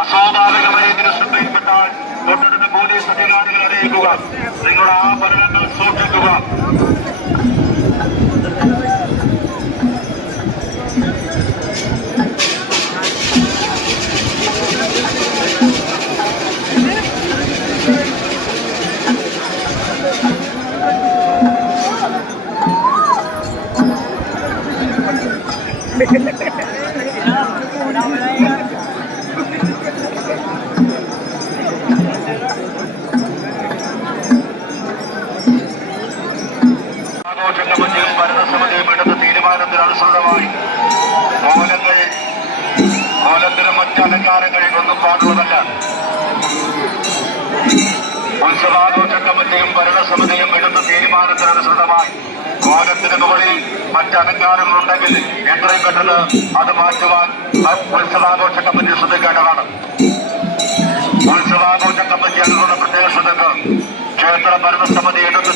അസ്വാഭാവികമായി ശ്രദ്ധയിൽപ്പെട്ടാൽ തൊട്ടടുത്ത പോലീസ് അധികാരികൾ അറിയിക്കുക. നിങ്ങൾ ആ ഭരണങ്ങൾ സൂക്ഷിക്കുക. ആഘോഷകമ്മിറ്റിയും ഭരണസമിതിയും എടുത്ത തീരുമാനത്തിനനുസൃതമായി കോലത്തിനും മറ്റ് അലങ്കാരങ്ങളിൽ ഒന്നും പാടുള്ളതല്ല. ഉത്സവാഘോഷ കമ്മിറ്റിയും ഭരണസമിതിയും എടുത്ത തീരുമാനത്തിനനുസൃതമായി കോലത്തിന് മുകളിൽ മറ്റ് അലങ്കാരങ്ങളുണ്ടെങ്കിൽ എത്രയും പെട്ടെന്ന് അത് മാറ്റുവാൻ ഉത്സവാഘോഷ കമ്മിറ്റി ശ്രദ്ധിക്കേണ്ടതാണ്. ഉത്സവാഘോഷ കമ്മിറ്റി അംഗങ്ങളുടെ പ്രത്യേക ശ്രദ്ധക്ക് ക്ഷേത്ര ഭരണസമിതി എടുത്ത